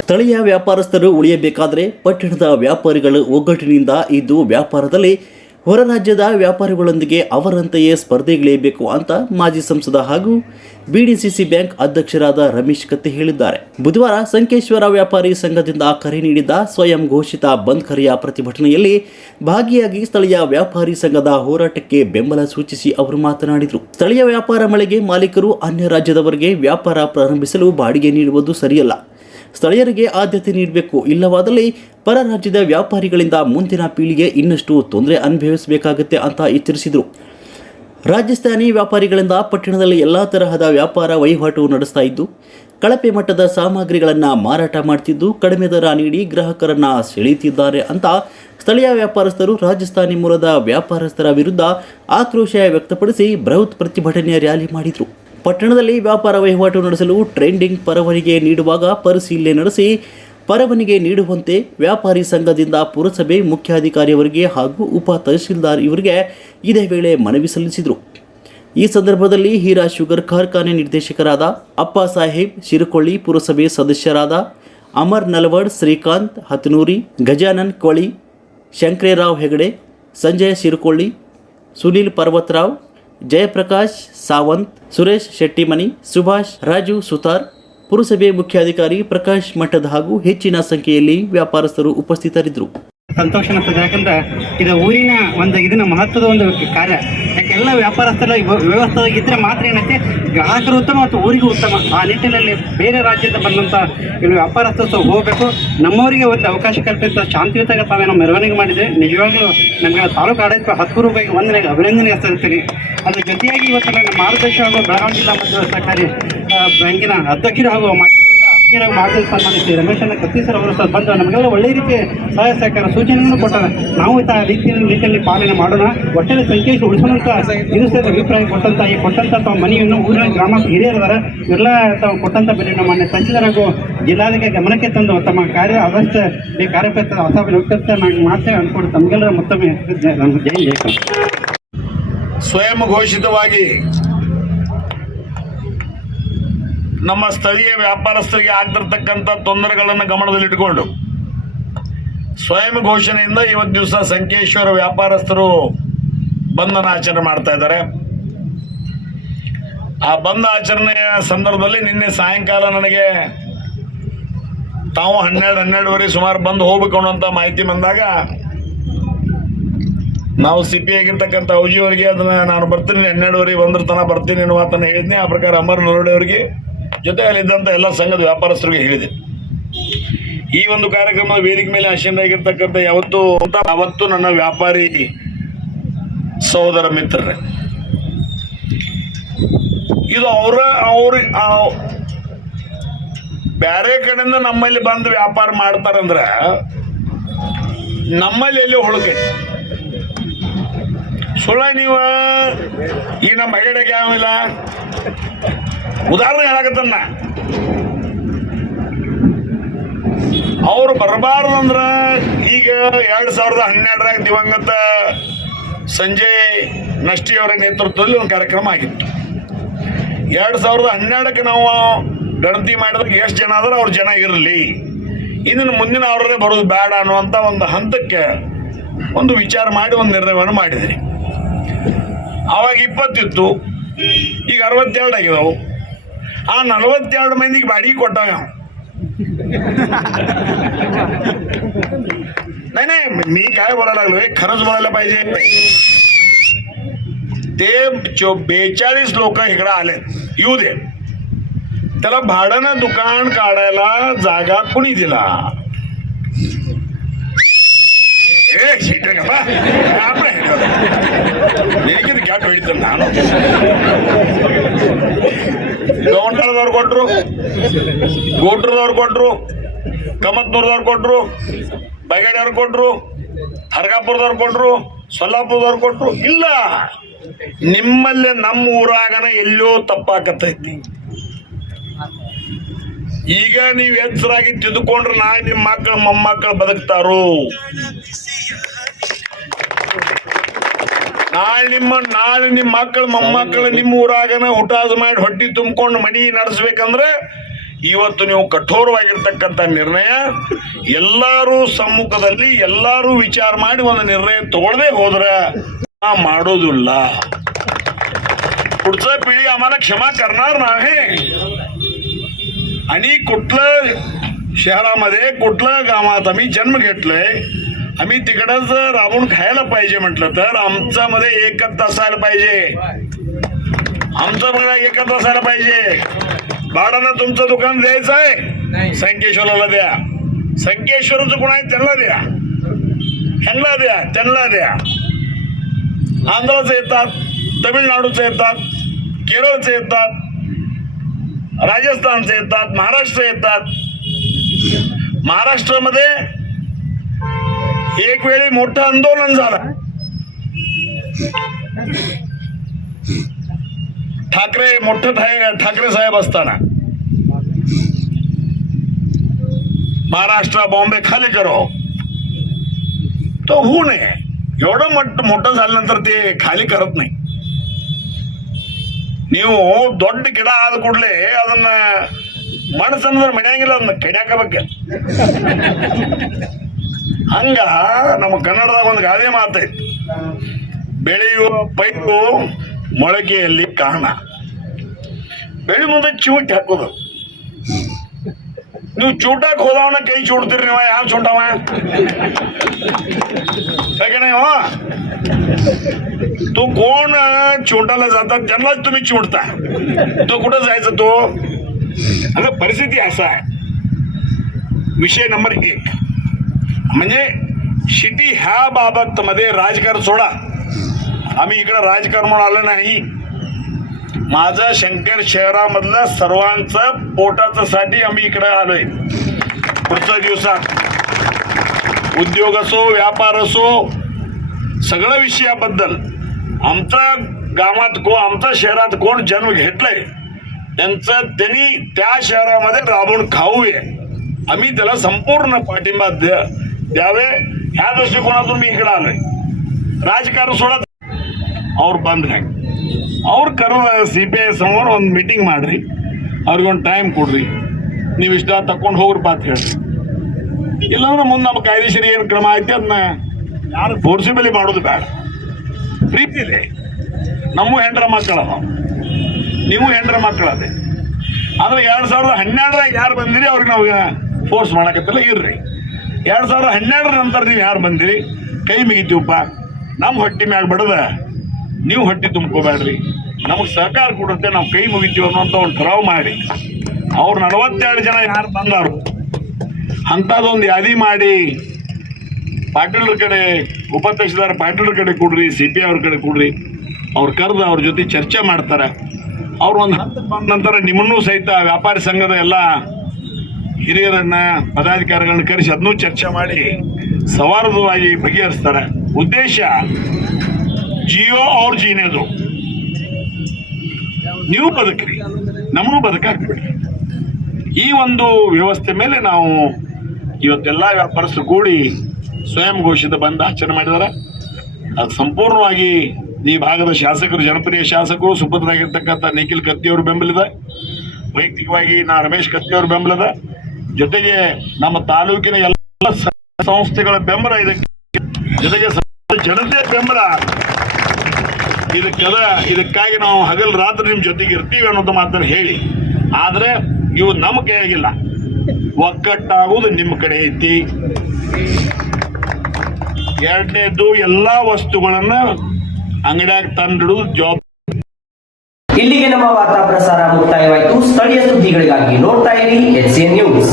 ಸ್ಥಳೀಯ ವ್ಯಾಪಾರಸ್ಥರು ಉಳಿಯಬೇಕಾದರೆ ಪಟ್ಟಣದ ವ್ಯಾಪಾರಿಗಳು ಒಗ್ಗಟ್ಟಿನಿಂದ ಇದ್ದು ವ್ಯಾಪಾರದಲ್ಲಿ ಹೊರ ರಾಜ್ಯದ ವ್ಯಾಪಾರಿಗಳೊಂದಿಗೆ ಅವರಂತೆಯೇ ಸ್ಪರ್ಧೆಗಿಳಿಯಬೇಕು ಅಂತ ಮಾಜಿ ಸಂಸದ ಹಾಗೂ ಬಿಡಿಸಿಸಿ ಬ್ಯಾಂಕ್ ಅಧ್ಯಕ್ಷರಾದ ರಮೇಶ್ ಕತ್ತಿ ಹೇಳಿದ್ದಾರೆ. ಬುಧವಾರ ಸಂಕೇಶ್ವರ ವ್ಯಾಪಾರಿ ಸಂಘದಿಂದ ಕರೆ ನೀಡಿದ್ದ ಸ್ವಯಂ ಘೋಷಿತ ಬಂದ್ ಕರೆಯ ಪ್ರತಿಭಟನೆಯಲ್ಲಿ ಭಾಗಿಯಾಗಿ ಸ್ಥಳೀಯ ವ್ಯಾಪಾರಿ ಸಂಘದ ಹೋರಾಟಕ್ಕೆ ಬೆಂಬಲ ಸೂಚಿಸಿ ಅವರು ಮಾತನಾಡಿದರು. ಸ್ಥಳೀಯ ವ್ಯಾಪಾರ ಮಳೆಗೆ ಮಾಲೀಕರು ಅನ್ಯ ರಾಜ್ಯದವರಿಗೆ ವ್ಯಾಪಾರ ಪ್ರಾರಂಭಿಸಲು ಬಾಡಿಗೆ ನೀಡುವುದು ಸರಿಯಲ್ಲ. ಸ್ಥಳೀಯರಿಗೆ ಆದ್ಯತೆ ನೀಡಬೇಕು. ಇಲ್ಲವಾದಲ್ಲಿ ಪರ ರಾಜ್ಯದ ವ್ಯಾಪಾರಿಗಳಿಂದ ಮುಂದಿನ ಪೀಳಿಗೆ ಇನ್ನಷ್ಟು ತೊಂದರೆ ಅನುಭವಿಸಬೇಕಾಗುತ್ತೆ ಅಂತ ಎಚ್ಚರಿಸಿದರು. ರಾಜಸ್ಥಾನಿ ವ್ಯಾಪಾರಿಗಳಿಂದ ಪಟ್ಟಣದಲ್ಲಿ ಎಲ್ಲ ತರಹದ ವ್ಯಾಪಾರ ವಹಿವಾಟು ನಡೆಸ್ತಾ ಇದ್ದು, ಕಳಪೆ ಮಟ್ಟದ ಸಾಮಗ್ರಿಗಳನ್ನು ಮಾರಾಟ ಮಾಡ್ತಿದ್ದು, ಕಡಿಮೆ ದರ ನೀಡಿ ಗ್ರಾಹಕರನ್ನು ಸೆಳೆಯುತ್ತಿದ್ದಾರೆ ಅಂತ ಸ್ಥಳೀಯ ವ್ಯಾಪಾರಸ್ಥರು ರಾಜಸ್ಥಾನಿ ಮೂಲದ ವ್ಯಾಪಾರಸ್ಥರ ವಿರುದ್ಧ ಆಕ್ರೋಶ ವ್ಯಕ್ತಪಡಿಸಿ ಬೃಹತ್ ಪ್ರತಿಭಟನೆಯ ರ್ಯಾಲಿ ಮಾಡಿದರು. ಪಟ್ಟಣದಲ್ಲಿ ವ್ಯಾಪಾರ ವಹಿವಾಟು ನಡೆಸಲು ಟ್ರೆಂಡಿಂಗ್ ಪರವಾನಿಗೆ ನೀಡುವಾಗ ಪರಿಶೀಲನೆ ನಡೆಸಿ, ಪರವಾನಿಗೆ ನೀಡುವಂತೆ ವ್ಯಾಪಾರಿ ಸಂಘದಿಂದ ಪುರಸಭೆ ಮುಖ್ಯಾಧಿಕಾರಿಯವರಿಗೆ ಹಾಗೂ ಉಪ ತಹಶೀಲ್ದಾರ್ ಇವರಿಗೆ ಇದೇ ವೇಳೆ ಮನವಿ ಸಲ್ಲಿಸಿದರು. ಈ ಸಂದರ್ಭದಲ್ಲಿ ಹೀರಾ ಶುಗರ್ ಕಾರ್ಖಾನೆ ನಿರ್ದೇಶಕರಾದ ಅಪ್ಪ ಸಾಹೇಬ್ ಶಿರಕೊಳ್ಳಿ ಪುರಸಭೆ ಸದಸ್ಯರಾದ ಅಮರ್ ನಲವಡ್, ಶ್ರೀಕಾಂತ್ ಹತನೂರಿ, ಗಜಾನನ್ ಕೊಳಿ, ಶಂಕರೇರಾವ್ ಹೆಗಡೆ, ಸಂಜಯ್ ಶಿರಕೊಳ್ಳಿ, ಸುನೀಲ್ ಪರ್ವತರಾವ್ ಜಯಪ್ರಕಾಶ್, ಸಾವಂತ್, ಸುರೇಶ್ ಶೆಟ್ಟಿಮನಿ ಸುಭಾಷ್, ರಾಜು ಸುತಾರ್, ಪುರಸಭೆ ಮುಖ್ಯಾಧಿಕಾರಿ ಪ್ರಕಾಶ್ ಮಠದ್ ಹಾಗೂ ಹೆಚ್ಚಿನ ಸಂಖ್ಯೆಯಲ್ಲಿ ವ್ಯಾಪಾರಸ್ಥರು ಉಪಸ್ಥಿತರಿದ್ದರು. ಸಂತೋಷ ಅನಿಸ್ತದೆ ಯಾಕಂದ್ರೆ ಇದು ಊರಿನ ಒಂದು ಇದನ್ನ ಮಹತ್ವದ ಒಂದು ಕಾರ್ಯ. ಯಾಕೆ ಎಲ್ಲ ವ್ಯಾಪಾರಸ್ಥರ ವ್ಯವಸ್ಥೆ ಇದ್ರೆ ಮಾತ್ರ ಏನಂತೆ? ಗ್ರಾಹಕರು ಉತ್ತಮ ಮತ್ತು ಊರಿಗೂ ಉತ್ತಮ. ಆ ನಿಟ್ಟಿನಲ್ಲಿ ಬೇರೆ ರಾಜ್ಯದ ಬಂದಂಥ ಇಲ್ಲಿ ವ್ಯಾಪಾರಸ್ಥರು ಹೋಗಬೇಕು. ನಮ್ಮವರಿಗೆ ಒಂದು ಅವಕಾಶ ಕಲ್ಪಿಸಿದ ಶಾಂತಿಯುತವಾಗಿ ತಾವೇನೋ ಮೆರವಣಿಗೆ ಮಾಡಿದೆ ನಿಜವಾಗ್ಲೂ ನಮಗೆ ತಾಲೂಕು ಆಡಳಿತ ಹತ್ತು ರೂಪಾಯಿ ವಂದನೆ ಅಭಿನಂದನೆ ಸಲ್ಲಿಸ್ತೀನಿ. ಅದರ ಜೊತೆಯಾಗಿ ಇವತ್ತು ನನ್ನ ಮಾರ್ಗದರ್ಶಿ ಹಾಗೂ ಬೆಳಗಾವಿ ಜಿಲ್ಲಾ ಸರ್ಕಾರಿ ಬ್ಯಾಂಕಿನ ಅಧ್ಯಕ್ಷರು ಹಾಗೂ ಆತ್ಮೀಯರಾಗಿ ಮಾರ್ಗದರ್ಶನ ಸನ್ಮಾನಿಸಿ ರಮೇಶನ ಕತ್ತಿ ಸರ್ ಅವರು ಸರ್ ಬಂದು ನಮಗೆಲ್ಲ ಒಳ್ಳೆ ರೀತಿಯ ಸಹಾಯ ಸಹಕಾರ ಸೂಚನೆಗಳನ್ನು ಕೊಟ್ಟಾರೆ. ನಾವು ಈ ರೀತಿಯ ರೀತಿಯಲ್ಲಿ ಪಾಲನೆ ಮಾಡೋಣ. ಒಟ್ಟಲ್ಲಿ ಸಂಖ್ಯೆ ಉಳಿಸುವಂತ ಇದು ಸರ್ ಅಭಿಪ್ರಾಯ ಕೊಟ್ಟಂತ, ಈ ಕೊಟ್ಟಂತ ತಾವು ಮನೆಯನ್ನು ಊರಿನ ಗ್ರಾಮ ಹಿರಿಯರದಾರ ಎಲ್ಲ ತಾವು ಕೊಟ್ಟಂತ ಬೆಲೆಯನ್ನು ಮಾನ್ಯ ಹಾಗೂ ಜಿಲ್ಲಾಧಿಕಾರಿ ಗಮನಕ್ಕೆ ತಂದು ತಮ್ಮ ಕಾರ್ಯ ಆದಷ್ಟು ಈ ಕಾರ್ಯಕರ್ತರ ಹೊಸ ಹೋಗ್ತಾ ನಾನು ಮಾಡ್ತೇವೆ ಅನ್ಕೊಂಡು ತಮಗೆಲ್ಲರ ಮತ್ತೊಮ್ಮೆ ಜೈ ಜಯಕರ್ ಸ್ವಯಂ ಘೋಷಿತವಾಗಿ ನಮ್ಮ ಸ್ಥಳೀಯ ವ್ಯಾಪಾರಸ್ಥರಿಗೆ ಆಗ್ತಿರ್ತಕ್ಕಂಥ ತೊಂದರೆಗಳನ್ನು ಗಮನದಲ್ಲಿಟ್ಟುಕೊಂಡು ಸ್ವಯಂ ಘೋಷಣೆಯಿಂದ ಇವತ್ತು ದಿವಸ ಸಂಕೇಶ್ವರ ವ್ಯಾಪಾರಸ್ಥರು ಬಂಧನ ಆಚರಣೆ ಮಾಡ್ತಾ ಇದ್ದಾರೆ. ಆ ಬಂದ ಆಚರಣೆಯ ಸಂದರ್ಭದಲ್ಲಿ ನಿನ್ನೆ ಸಾಯಂಕಾಲ ನನಗೆ ತಾವು ಹನ್ನೆರಡು, ಹನ್ನೆರಡುವರೆ ಸುಮಾರು ಬಂದು ಹೋಗ್ಬೇಕು ಅನ್ನುವಂಥ ಮಾಹಿತಿ ಬಂದಾಗ ನಾವು ಸಿ ಪಿ ಆಗಿರ್ತಕ್ಕಂಥ ಅವರಿಗೆ ಅದನ್ನ ನಾನು ಬರ್ತೀನಿ, ಹನ್ನೆರಡುವರೆ ಒಂದ್ರ ತನಕ ಬರ್ತೀನಿ ಅನ್ನುವ ಮಾತನ್ನ ಹೇಳಿದ್ನಿ. ಆ ಪ್ರಕಾರ ಅಮರ್ ನರೋಡೆ ಅವರಿಗೆ ಜೊತೆಯಲ್ಲಿದ್ದಂಥ ಎಲ್ಲ ಸಂಘದ ವ್ಯಾಪಾರಸ್ಥರಿಗೆ ಹೇಳಿದೆ. ಈ ಒಂದು ಕಾರ್ಯಕ್ರಮದ ವೇದಿಕೆ ಮೇಲೆ ಆಗಿರ್ತಕ್ಕಂಥ ಯಾವತ್ತು ಅವತ್ತು ನನ್ನ ವ್ಯಾಪಾರಿ ಸಹೋದರ ಮಿತ್ರರೇ. ಇದು ಅವರ, ಅವ್ರ ಬೇರೆ ಕಡೆಯಿಂದ ನಮ್ಮಲ್ಲಿ ಬಂದು ವ್ಯಾಪಾರ ಮಾಡ್ತಾರಂದ್ರ ನಮ್ಮಲ್ಲಿ ಎಲ್ಲಿ ಹೋಳಿಗೆ ಸುಳ್ಳ ನೀವು ಈ ನಮ್ಮ ಬಗೆಡಕ್ಕೆ ಯಾವಿಲ್ಲ ಉದಾಹರಣೆ ಹೇಳಕತ್ತನ್ನ ಅವ್ರು ಬರಬಾರ್ದಂದ್ರ ಈಗ ಎರಡ್ ಸಾವಿರದ ಹನ್ನೆರಡರಾಗ ದಿವಂಗತ ಸಂಜಯ್ ನಷ್ಟಿ ಅವರ ನೇತೃತ್ವದಲ್ಲಿ ಒಂದು ಕಾರ್ಯಕ್ರಮ ಆಗಿತ್ತು. ಎರಡ್ ಸಾವಿರದ ಹನ್ನೆರಡಕ್ಕೆ ನಾವು ಗಣತಿ ಮಾಡಿದಾಗ ಎಷ್ಟು ಜನ ಆದ್ರೆ ಅವ್ರ ಜನ ಇರಲಿ. ಇನ್ನು ಮುಂದಿನ ಅವರೇ ಬರೋದು ಬೇಡ ಅನ್ನುವಂಥ ಒಂದು ಹಂತಕ್ಕೆ ಒಂದು ವಿಚಾರ ಮಾಡಿ ಒಂದು ನಿರ್ಣಯವನ್ನು ಮಾಡಿದ್ರಿ. ಅವಾಗ ಇಪ್ಪತ್ತಿತ್ತು. ಈಗ ಅರವತ್ತೆರಡು ಆಗಿದಾವು ಆ ನಲವತ್ತೆರಡು ಮಂದಿಗೆ ಬಾಡಿಗೆ ಕೊಟ್ಟಾವ ನಾವು नाही नाही मी काय बोलायला लागलोय खरंच बोलायला पाहिजे ते चो बेचाळीस लोक इकडं आले येऊ दे त्याला भाड्यानं दुकान काढायला जागा कुणी दिला ಏ ಶೀಟಂಗಪ್ಪ ಯಾಪ್ರೆ ನಿನಗಿದು ಗ್ಯಾಪ್ ಹಿಡಿತಲ್ಲ ನಾನು. ಗೌಂಡಳದವ್ರು ಕೊಟ್ರು, ಗೋಟ್ರದವ್ರು ಕೊಟ್ರು, ಕಮತ್ನೂರ್ದವ್ರು ಕೊಟ್ರು ಬೈಗಡಿಯವ್ರು ಕೊಟ್ರು, ಹರ್ಗಾಪುರದವ್ರು ಕೊಟ್ರು, ಸೊಲ್ಲಾಪುರದವ್ರು ಕೊಟ್ರು. ಇಲ್ಲ, ನಿಮ್ಮಲ್ಲೇ ನಮ್ಮ ಊರಾಗನ ಎಲ್ಲೋ ತಪ್ಪಾಕತ್ತೈತಿ. ಈಗ ನೀವು ಎಚ್ಚರಾಗಿ ತಿದ್ದುಕೊಂಡ್ರೆ ನಾಳೆ ನಿಮ್ಮ ಮಕ್ಕಳು ಮೊಮ್ಮಕ್ಕಳು ಬದುಕ್ತಾರು ನಾಳೆ ನಿಮ್ಮ ನಾಳೆ ನಿಮ್ಮ ಮಕ್ಕಳು ಮೊಮ್ಮಕ್ಕಳು ನಿಮ್ಮ ಊರಾಗನ ಹುಟಾಜ್ ಮಾಡಿ ಹೊಟ್ಟಿ ತುಂಬಿಕೊಂಡು ಮನಿ ನಡೆಸ್ಬೇಕಂದ್ರೆ ಇವತ್ತು ನೀವು ಕಠೋರವಾಗಿರ್ತಕ್ಕಂಥ ನಿರ್ಣಯ ಎಲ್ಲರೂ ಸಮ್ಮುಖದಲ್ಲಿ ಎಲ್ಲರೂ ವಿಚಾರ ಮಾಡಿ ಒಂದು ನಿರ್ಣಯ ತಗೊಳ್ಳದೆ ಹೋದ್ರೆ ನಾ ಮಾಡೋದಿಲ್ಲ पुढचं पिढी आम्हाला क्षमा करणार नाही आणि कुठलं शहरामध्ये कुठलं गावात आम्ही जन्म घेतलंय आम्ही तिकडच राबून खायला पाहिजे म्हटलं तर आमच्यामध्ये एकत्र असायला पाहिजे. आमचं बघा एकत्र असायला पाहिजे. भाडानं तुमचं दुकान द्यायचं आहे? संकेश्वराला द्या. संकेश्वरचं कोण आहे? त्यांना द्या. ह्यांना द्या त्यांना द्या. आंध्राचे येतात तमिळनाडूचे येतात केरळचे येतात राजस्थानचे येतात महाराष्ट्र येतात. महाराष्ट्रामध्ये एक वेळी मोठं आंदोलन झालं. ठाकरे मोठं ठाकरे साहेब असताना. महाराष्ट्र बॉम्बे खाली करो. तो होऊ नये. एवढं मोठं झाल्यानंतर ते खाली करत नाही. ನೀವು ದೊಡ್ಡ ಗಿಡ ಆದ ಕೂಡಲೇ ಅದನ್ನ ಮನಸ್ಸಂದ್ರೆ ಮನೆಯಂಗಿಲ್ಲ, ಅದನ್ನ ಕಡಿಯಾಕಬೇಕು ಹಂಗ ನಮ್ಮ ಕನ್ನಡದಾಗ ಒಂದು ಗಾದೆ ಮಾತೈತಿ ಬೆಳೆಯುವ ಪೈಪು ಮೊಳಕೆಯಲ್ಲಿ ಕಾರಣ. ಬೆಳಿ ಮುಂದೆ ಚೂಟಿ ಹಾಕೋದು. ನೀವು ಚೂಟಾಕ್ ಹೋದವನ ಕೈ ಚೂಡ್ತೀರಿ ನೀವ, ಯಾವ ಚೂಟವ? ಯಾಕೆ तो कोण चोटाला जातात त्यांनाच तुम्ही चिडता तो कुठं जायचा तो? आता परिस्थिती असा आहे. विषय नंबर एक. म्हणजे शिटी ह्या बाबत मध्ये राजकारण सोडा. आम्ही इकडं राजकारण म्हणून आलो नाही. माझं शंकर शहरामधलं सर्वांचं पोटाचं साठी आम्ही इकडं आलोय. पुढच्या दिवसात उद्योग असो व्यापार असो सगळ्या विषयाबद्दल आमच्या गावात को आमच्या शहरात कोण जन्म घेतलंय त्यांचं त्यांनी त्या शहरामध्ये राबून खाऊये आम्ही त्याला संपूर्ण पाठिंबा द्या द्यावे ह्या दृष्टिकोनातून मी इकडे आलोय ರಾಜಕಾರಣ ಸೋಡ ಅವ್ರು ಬಂದ್ರೆ ಅವ್ರು ಕರೋ ಸಿ ಪಿ ಐ ಸಮೋರ್ ಒಂದು ಮೀಟಿಂಗ್ ಮಾಡ್ರಿ ಅವ್ರಿಗೊಂದು ಟೈಮ್ ಕೊಡ್ರಿ ನೀವು ಇಷ್ಟ ತಕೊಂಡು ಹೋಗ್ರಪ್ಪ ಅಂತ ಹೇಳ್ರಿ ಇಲ್ಲಾಂದ್ರೆ ಮುಂದೆ ನಮ್ಮ ಕಾಯ್ದೆಶೀರಿ ಏನು ಕ್ರಮ ಐತಿ ಅದನ್ನ ಯಾರು ಫೋರ್ಸಿಬಲಿ ಮಾಡೋದು ಬೇಡ ಪ್ರೀತಿ ಇದೆ ನಮ್ಮ ಹೆಂಡ್ರ ಮಕ್ಕಳ ನೀವು. ಹೆಂಡ್ರ ಮಕ್ಕಳದೆ ಆದ್ರೆ ಎರಡ್ ಸಾವಿರದ ಹನ್ನೆರಡರಾಗ ಯಾರು ಬಂದಿರಿ, ಅವ್ರಿಗೆ ನಾವು ಫೋರ್ಸ್ ಮಾಡಕತ್ತಿಲ್ಲ, ಇರ್ರಿ. ಎರಡ್ ಸಾವಿರದ ಹನ್ನೆರಡರ ನಂತರ ನೀವು ಯಾರು ಬಂದಿರಿ, ಕೈ ಮುಗಿತೀವಪ್ಪ. ನಮ್ಮ ಹೊಟ್ಟಿ ಮ್ಯಾಗ ಬಡದ, ನೀವು ಹೊಟ್ಟಿ ತುಂಬ್ಕೋಬೇಡ್ರಿ ನಮಗೆ ಸಹಕಾರ ಕೊಡುತ್ತೆ, ನಾವು ಕೈ ಮುಗಿತೀವಿ ಅನ್ನೋಂಥ ಒಂದು ಡ್ರಾವ್ ಮಾಡಿ. ಅವ್ರು ನಲವತ್ತೆರಡು ಜನ ಯಾರು ಬಂದಾರು, ಅಂಥದ್ದೊಂದು ಯಾದಿ ಮಾಡಿ. ಪಾಟೀಲ್ರ ಕಡೆ ಉಪಾಧ್ಯಕ್ಷದಾರ ಪಾಟೀಲ್ರ ಕಡೆ ಕೊಡ್ರಿ ಸಿ ಪಿ ಅವ್ರ ಕಡೆ ಕೊಡ್ರಿ, ಅವ್ರು ಕರೆದು ಅವ್ರ ಜೊತೆ ಚರ್ಚೆ ಮಾಡ್ತಾರೆ. ಅವ್ರು ಒಂದು ಹಂತ ಬಂದ ನಂತರ ನಿಮ್ಮನ್ನೂ ಸಹಿತ ವ್ಯಾಪಾರಿ ಸಂಘದ ಎಲ್ಲ ಹಿರಿಯರನ್ನು, ಪದಾಧಿಕಾರಿಗಳನ್ನ ಕರೆಸಿ ಅದನ್ನೂ ಚರ್ಚೆ ಮಾಡಿ ಸವಾರದವಾಗಿ ಬಗೆಹರಿಸ್ತಾರೆ. ಉದ್ದೇಶ, ಜಿಯೋ ಅವ್ರ ಜೀನೇದು. ನೀವು ಬದುಕ್ರಿ ನಮ್ಮನ್ನು ಬದುಕಾಕ್ಬಿಡ್ರಿ. ಈ ಒಂದು ವ್ಯವಸ್ಥೆ ಮೇಲೆ ನಾವು ಇವತ್ತೆಲ್ಲ ವ್ಯಾಪಾರಸ್ಥರು ಕೂಡಿ ಸ್ವಯಂ ಘೋಷಿತ ಬಂದ್ ಆಚರಣೆ ಮಾಡಿದಾರೆ. ಅದು ಸಂಪೂರ್ಣವಾಗಿ ಈ ಭಾಗದ ಶಾಸಕರು, ಜನಪ್ರಿಯ ಶಾಸಕರು, ಸುಭದ್ರಾಗಿರ್ತಕ್ಕಂಥ ನಿಖಿಲ್ ಕತ್ತಿಯವರು ಬೆಂಬಲಿದ. ವೈಯಕ್ತಿಕವಾಗಿ ನಾ ರಮೇಶ್ ಕತ್ತಿಯವರು ಬೆಂಬಲದ. ಜೊತೆಗೆ ನಮ್ಮ ತಾಲೂಕಿನ ಎಲ್ಲ ಸಂಸ್ಥೆಗಳ ಬೆಂಬಲ ಇದಕ್ಕೆ, ಜೊತೆಗೆ ಜನತೆ ಬೆಂಬಲ ಇದಕ್ಕೆಲ್ಲ ಇದಕ್ಕಾಗಿ ನಾವು ಹಗಲು ರಾತ್ರಿ ನಿಮ್ಮ ಜೊತೆಗೆ ಇರ್ತೀವಿ ಅನ್ನೋದು ಮಾತನ್ನು ಹೇಳಿ. ಆದರೆ ಇವು ನಮ್ಮ ಕೈಯಾಗಿಲ್ಲ ಒಗ್ಗಟ್ಟಾಗುವುದು ನಿಮ್ಮ ಕಡೆ ಐತಿ. ಎರಡನೇದು ಎಲ್ಲಾ ವಸ್ತುಗಳನ್ನ ಅಂಗಡಿಯಾಗ ತಂದು ಜಾಬ್ ಇಲ್ಲಿಗೆ ನಮ್ಮ ವಾರ್ತಾ ಪ್ರಸಾರ ಮುಕ್ತಾಯವಾಯಿತು. ಸ್ಥಳೀಯ ಸುದ್ದಿಗಳಿಗಾಗಿ ನೋಡ್ತಾ ಇರಿ ಎಚ್ ನ್ಯೂಸ್.